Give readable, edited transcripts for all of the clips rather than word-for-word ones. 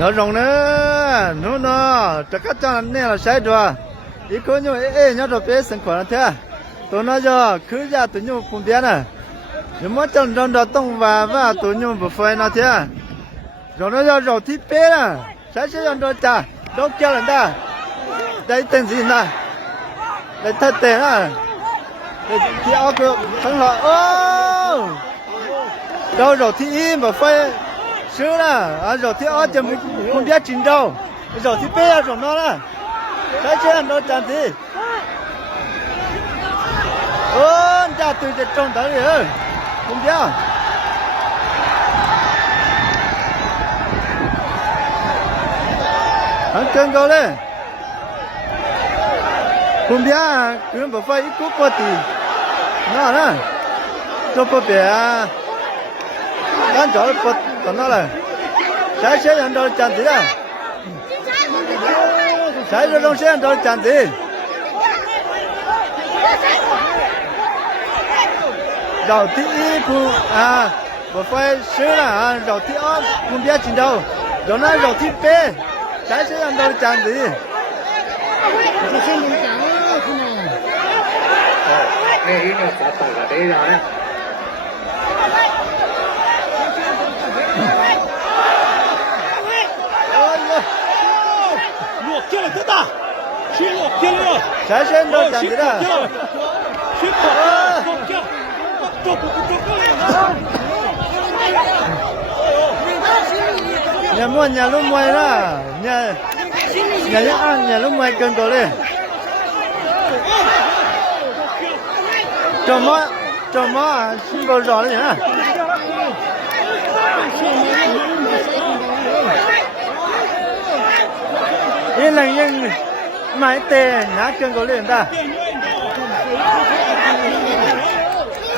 要容呢，侬呢，这个讲那了晒着，一个牛要着别生活了天，都那叫口家都牛旁边呢，有么正常的动物都牛不会那天，容那叫肉体白了，晒晒让着家，都叫人的，来等gì呢，来太等了，第二个很好哦，然后肉体一不会。是啦，肉体二就旁边紧张，肉体白啊容那了，再这样都站地。哦，家对着中等人，旁边。很更高嘞，旁边根本发一个锅底，那呢，做不别啊，俺找不。到那了，谁先让到站地了？谁这种先到站地？绕第一步啊，不会输了啊！绕第二步别紧张，让那绕第八，谁先让到站地？这先能讲了，是吗？那一个咋打个对象呢？进了，真的，进了，进了，谁先到站地了？进了，走不nhà mua nhà lúc mua đó nhà ăn nhà lúc mua cần có lên cho má xin vào rõ đấy nhá yên lặng nhưng mãi tè nhá cần có lên ta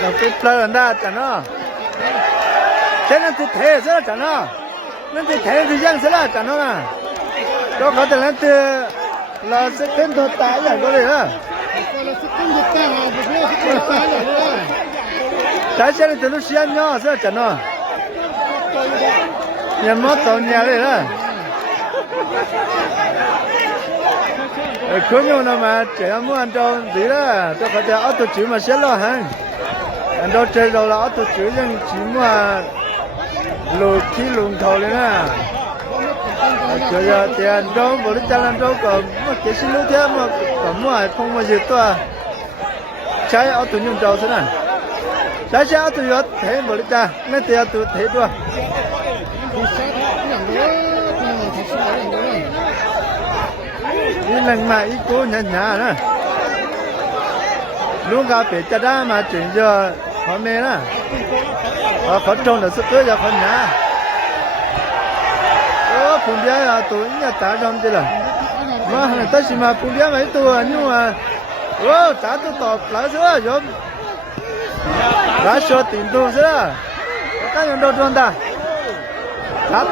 nó cái plơ ta chẳng nó thế nên thì thế rất là chẳng nó nên thì thế thì dân sẽ là chẳng nó là đó có thể là từ là sẽ thêm thôi tái là có thể đó tái sẽ là từ lúc xuyên nhau sẽ là chẳng nó nhà mất tàu nhà đây đó có nhiều nào mà trẻ muốn ăn trâu gì đó cho có thể ở tụi chữ mà sẽ lo hả ăn trâu chơi rồi là ở tụi chữ nhưng chỉ mà lùi khí lùn thầu lên à giờ giờ tiền trâu bộ đi chăn ăn trâu còn mà cái xin lúa thế mà còn mua không mà gì to trái ở tụi nhung trâu thế này trái sẽ ở tụi thế bộ đi chăn nên tiền tụi thế đua đi lần mà ít cố nhà nhà nữa lúc gặp bị chặt đá mà chuyển giờ họ mê nữa họ trồng được sức cơ giờ họ nhà phun bia là tụi nhà trả trong chứ là mà ta chỉ mà phun bia mấy tụi nhưng mà trả tụi tọt lại nữa rồi đã cho tiền tụi nữa các nhân đâu trong ta trả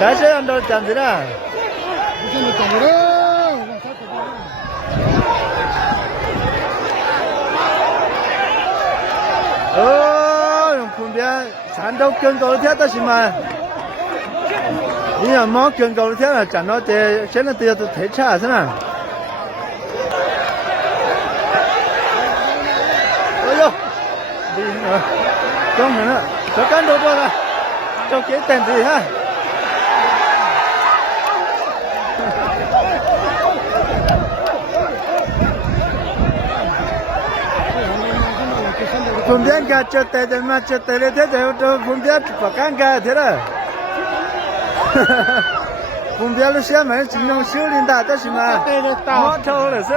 trả sẽ ăn đâu chẳng gì đó phun bia sản đâu cơn cầu thế ta chỉ mà nhưng mà món cơn cầu thế là chẳng nói thì sẽ là tiền tôi thấy cha thế nào ôi yo đi nữa trong nữa có cán đồ rồi cho cái tiền gì ha phun bia cả cho tệ thì mà cho tệ thế thì phun bia phải cán cả thế đó phun bia lúc sáng mà chỉ用修炼的但是嘛摸头了是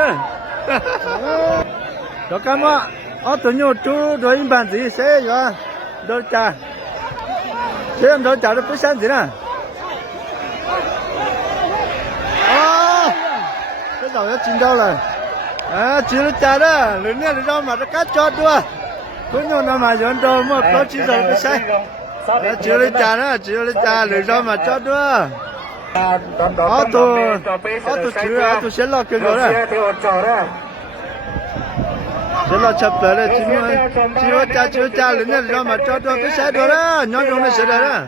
đó cái mà ở tụi nhau chú rồi in bàn gì sẽ rồi đâu cha sẽ đâu cha nó biết gì nè cái đầu nó chín đâu rồi chỉ nó cha đó lớn lên rồi mà nó cắt cho đua có nhiều năm mà dọn đâu mà có chỉ rồi cái sai chỉ nó cha đó chỉ nó cha lớn rồi mà cho đua ở tụi chữ ở tụi sẽ lo cái đó 这老吃白了，今晚只有家了，那让嘛找到不晒着了，娘中的是的了。